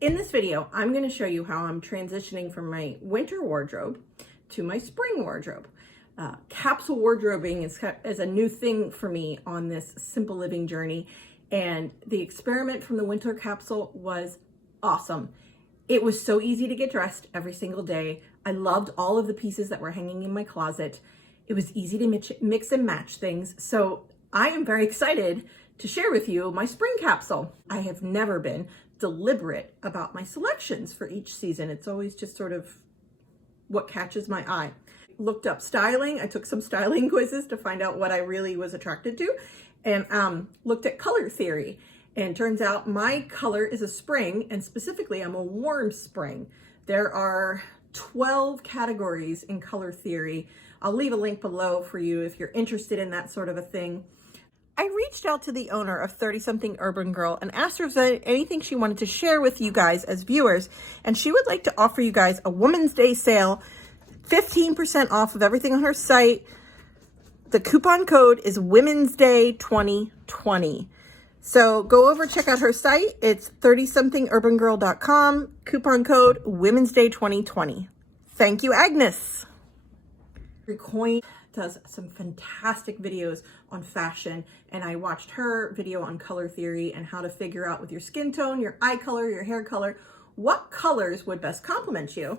In this video, I'm going to show you how I'm transitioning from my winter wardrobe to my spring wardrobe. Capsule wardrobing is a new thing for me on this simple living journey, and the experiment from the winter capsule was awesome. It was so easy to get dressed every single day. I loved all of the pieces that were hanging in my closet. It was easy to mix and match things. So I am very excited to share with you my spring capsule. I have never been deliberate about my selections for each season. It's always just sort of what catches my eye. Looked up styling. I took some styling quizzes to find out what I really was attracted to, and looked at color theory. And turns out my color is a spring, and specifically I'm a warm spring. There are 12 categories in color theory. I'll leave a link below for you if you're interested in that sort of a thing. I reached out to the owner of 30 Something Urban Girl and asked her if there was anything she wanted to share with you guys as viewers. And she would like to offer you guys a Women's Day sale, 15% off of everything on her site. The coupon code is Women's Day 2020. So go over, check out her site. It's 30somethingurbangirl.com. Coupon code Women's Day 2020. Thank you, Agnes. Coin does some fantastic videos on fashion, and I watched her video on color theory and how to figure out with your skin tone, your eye color, your hair color, what colors would best complement you.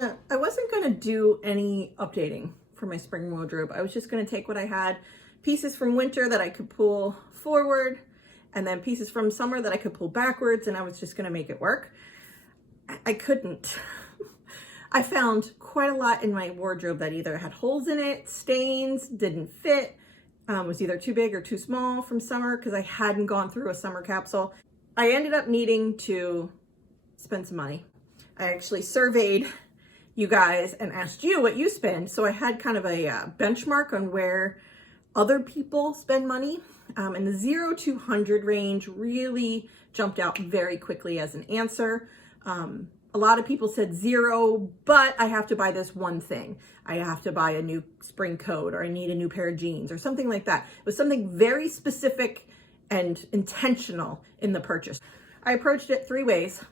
I wasn't going to do any updating for my spring wardrobe. I was just going to take what I had, pieces from winter that I could pull forward, and then pieces from summer that I could pull backwards, and I was just going to make it work. I couldn't. I found quite a lot in my wardrobe that either had holes in it, stains, didn't fit, was either too big or too small from summer because I hadn't gone through a summer capsule. I ended up needing to spend some money. I actually surveyed you guys and asked you what you spend. So I had kind of a benchmark on where other people spend money. And the 0 to 100 range really jumped out very quickly as an answer. A lot of people said 0, but I have to buy this one thing. I have to buy a new spring coat, or I need a new pair of jeans, or something like that. It was something very specific and intentional in the purchase. I approached it 3 ways.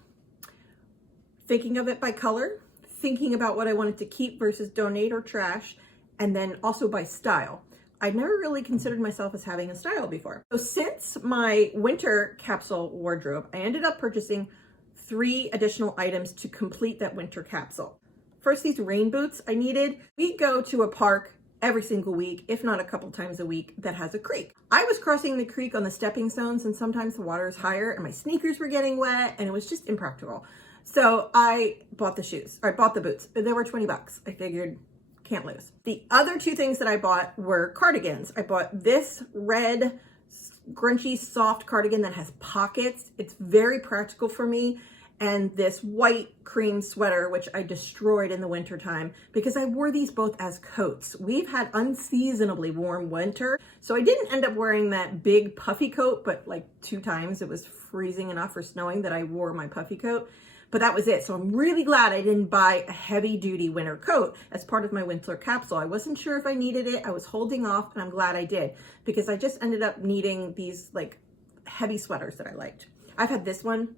Thinking of it by color, thinking about what I wanted to keep versus donate or trash, and then also by style. I'd never really considered myself as having a style before. So since my winter capsule wardrobe, I ended up purchasing 3 additional items to complete that winter capsule. First, these rain boots I needed. We go to a park every single week, if not a couple times a week, that has a creek. I was crossing the creek on the stepping stones, and sometimes the water is higher and my sneakers were getting wet and it was just impractical. So I bought the boots. They were 20 bucks. I figured, can't lose. The other 2 things that I bought were cardigans. I bought this red scrunchy soft cardigan that has pockets. It's very practical for me. And this white cream sweater, which I destroyed in the wintertime because I wore these both as coats. We've had unseasonably warm winter, so I didn't end up wearing that big puffy coat, but like 2 times it was freezing enough or snowing that I wore my puffy coat. But that was it. So I'm really glad I didn't buy a heavy duty winter coat as part of my winter capsule. I wasn't sure if I needed it. I was holding off, and I'm glad I did because I just ended up needing these like heavy sweaters that I liked. I've had this one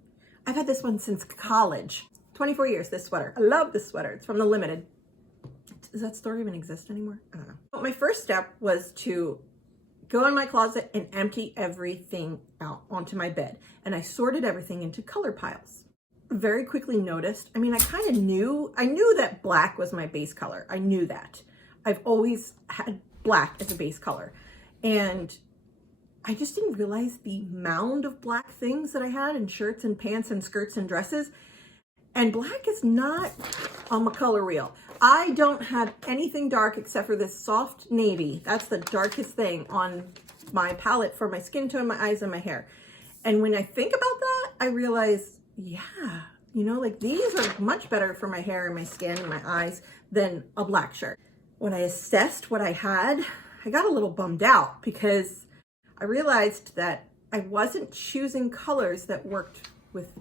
since college. 24 years, this sweater. I love this sweater. It's from the Limited. Does that store even exist anymore? I don't know. But my first step was to go in my closet and empty everything out onto my bed. And I sorted everything into color piles. Very quickly noticed, I knew that black was my base color. I knew that. I've always had black as a base color. And I just didn't realize the mound of black things that I had in shirts and pants and skirts and dresses. And black is not on my color wheel. I don't have anything dark except for this soft navy. That's the darkest thing on my palette for my skin tone, my eyes, and my hair. And when I think about that, I realize, yeah, like these are much better for my hair and my skin and my eyes than a black shirt. When I assessed what I had, I got a little bummed out because I realized that I wasn't choosing colors that worked with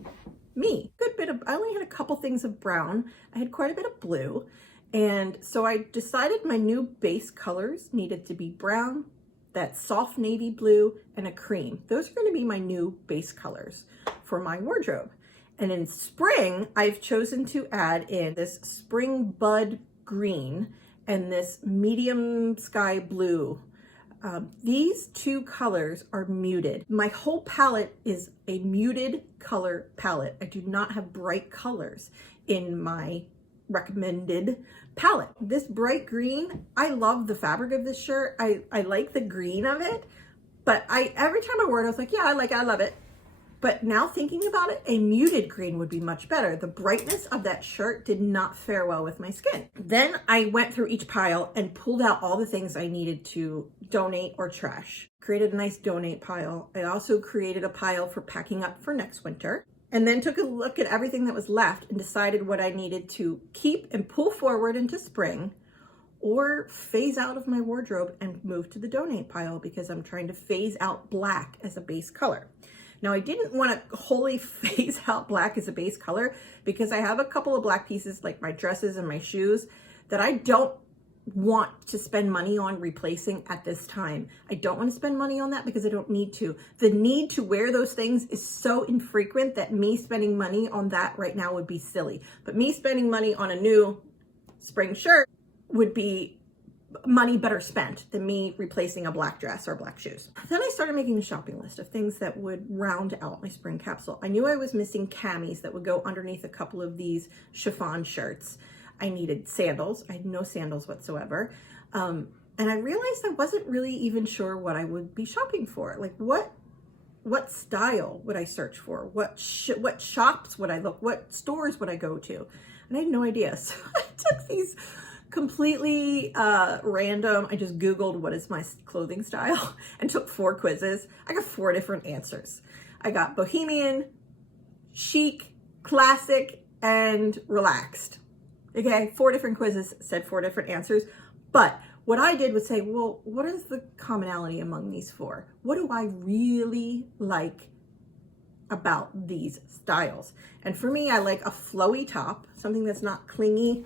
me. I only had a couple things of brown. I had quite a bit of blue. And so I decided my new base colors needed to be brown, that soft navy blue, and a cream. Those are going to be my new base colors for my wardrobe. And in spring, I've chosen to add in this spring bud green and this medium sky blue. These two colors are muted. My whole palette is a muted color palette. I do not have bright colors in my recommended palette. This bright green, I love the fabric of this shirt. I like the green of it, but every time I wore it, I was like, yeah, I love it. But now thinking about it, a muted green would be much better. The brightness of that shirt did not fare well with my skin. Then I went through each pile and pulled out all the things I needed to donate or trash. Created a nice donate pile. I also created a pile for packing up for next winter. And then took a look at everything that was left and decided what I needed to keep and pull forward into spring or phase out of my wardrobe and move to the donate pile because I'm trying to phase out black as a base color. Now, I didn't want to wholly phase out black as a base color because I have a couple of black pieces like my dresses and my shoes that I don't want to spend money on replacing at this time. I don't want to spend money on that because I don't need to. The need to wear those things is so infrequent that me spending money on that right now would be silly. But me spending money on a new spring shirt would be money better spent than me replacing a black dress or black shoes. Then I started making a shopping list of things that would round out my spring capsule. I knew I was missing camis that would go underneath a couple of these chiffon shirts. I needed sandals. I had no sandals whatsoever. And I realized I wasn't really even sure what I would be shopping for. Like what style would I search for? What shops would I look? What stores would I go to? And I had no idea. So I took these completely random. I just Googled what is my clothing style and took 4 quizzes. I got 4 different answers. I got bohemian, chic, classic, and relaxed. Okay, 4 different quizzes said 4 different answers. But what I did was say, well, what is the commonality among these 4? What do I really like about these styles? And for me, I like a flowy top, something that's not clingy,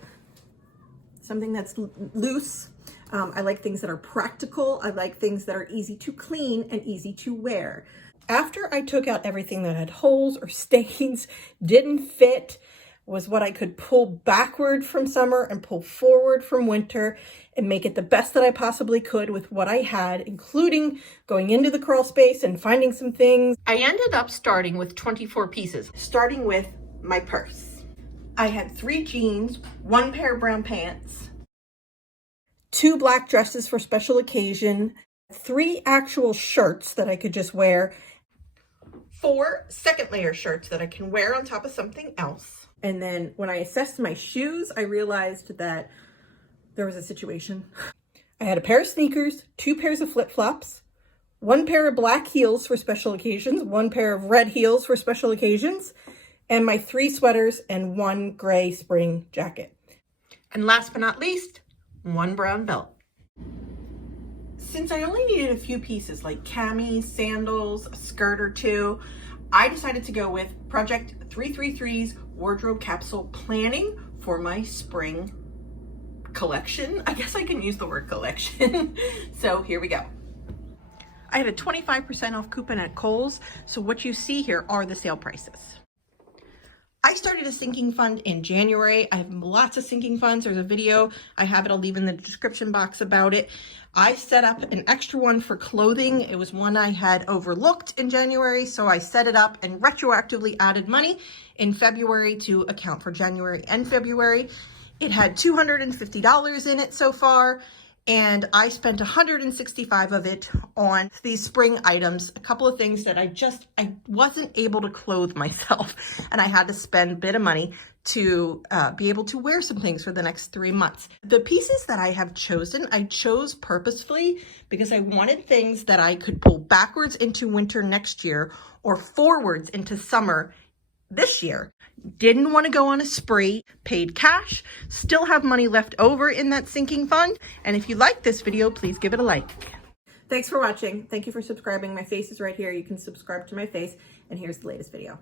something that's loose. I like things that are practical. I like things that are easy to clean and easy to wear. After I took out everything that had holes or stains, didn't fit, was what I could pull backward from summer and pull forward from winter and make it the best that I possibly could with what I had, including going into the crawl space and finding some things. I ended up starting with 24 pieces, starting with my purse. I had 3 jeans, 1 pair of brown pants, 2 black dresses for special occasion, 3 actual shirts that I could just wear, 4 second layer shirts that I can wear on top of something else. And then when I assessed my shoes, I realized that there was a situation. I had a pair of sneakers, 2 pairs of flip-flops, 1 pair of black heels for special occasions, 1 pair of red heels for special occasions, and my 3 sweaters and 1 gray spring jacket. And last but not least, 1 brown belt. Since I only needed a few pieces like camis, sandals, a skirt or 2, I decided to go with Project 333's wardrobe capsule planning for my spring collection. I guess I can use the word collection. So here we go. I had a 25% off coupon at Kohl's. So what you see here are the sale prices. I started a sinking fund in January. I have lots of sinking funds. There's a video. I have it. I'll leave in the description box about it. I set up an extra one for clothing. It was one I had overlooked in January, so I set it up and retroactively added money in February to account for January and February. It had $250 in it so far, and I spent $165 of it on these spring items, a couple of things that I wasn't able to clothe myself, and I had to spend a bit of money to be able to wear some things for the next 3 months. The pieces that I have chosen, I chose purposefully because I wanted things that I could pull backwards into winter next year or forwards into summer this year. Didn't want to go on a spree, paid cash, still have money left over in that sinking fund. And if you like this video, please give it a like. Thanks for watching. Thank you for subscribing. My face is right here. You can subscribe to my face. And here's the latest video.